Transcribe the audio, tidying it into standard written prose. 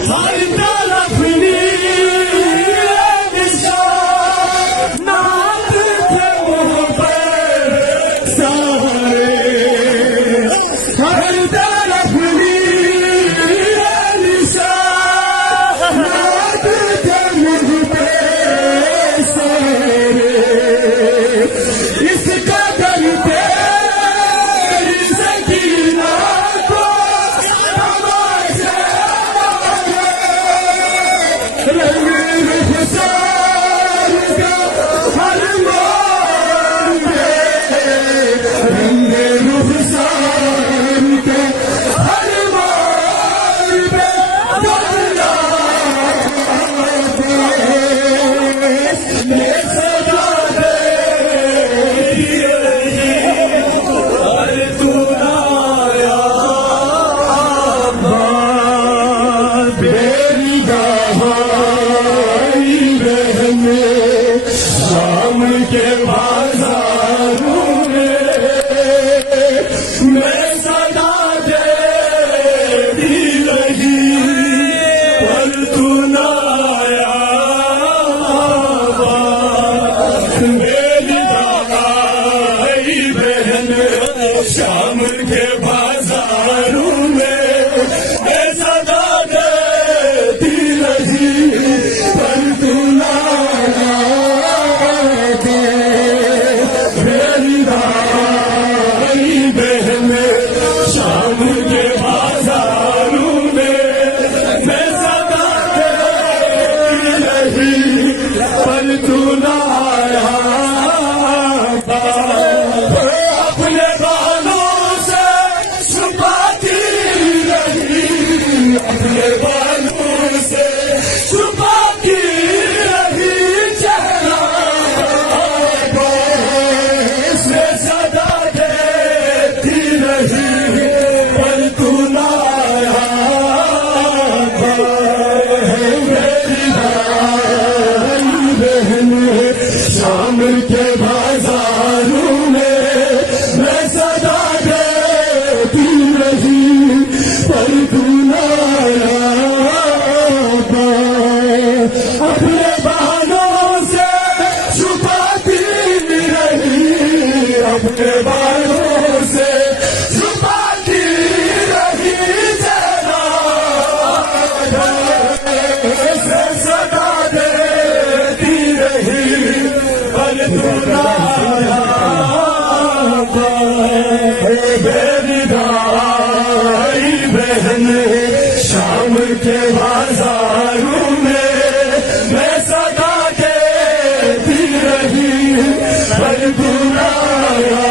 हर तरफ निशान नात थे मुँह पर सारे, हर तरफ निशान नात थे मुँह पे सारे। इस कदर तेरी सकीना को रंग रुखसार का हर मोड़ पे, रंग रुखसार के हर मोड़ पे बदला ये सदा तेरी रही। हर तू आया तेरी गवाही रहने शाम के बाजारों में मैं सदा देती रही, पर तू न आया। मेरी गवाही बहन शाम के बाजारों में मैं सदा देती रही, पर तू न आया। मेरी गवाही बहन शाम के बाजारों में मैं सदा देती रही, पर तू न आया। अपने बालों से छुपाती रही, अपने बालों से छुपाती रही चेहरा से सदा देती रही, पर तू न आया। मेरी भाई बहन शाम के बाजारों में मैं सदा देती रही, पर तू न आया। अपने बालों से छुपाती रही, अपने बालों से छुपाती रही चेहरा से सदा देती रही, पर तू न आया। मेरी भाई बहन शाम के बाजारों में मैं सदा देती रही, पर तू न आया।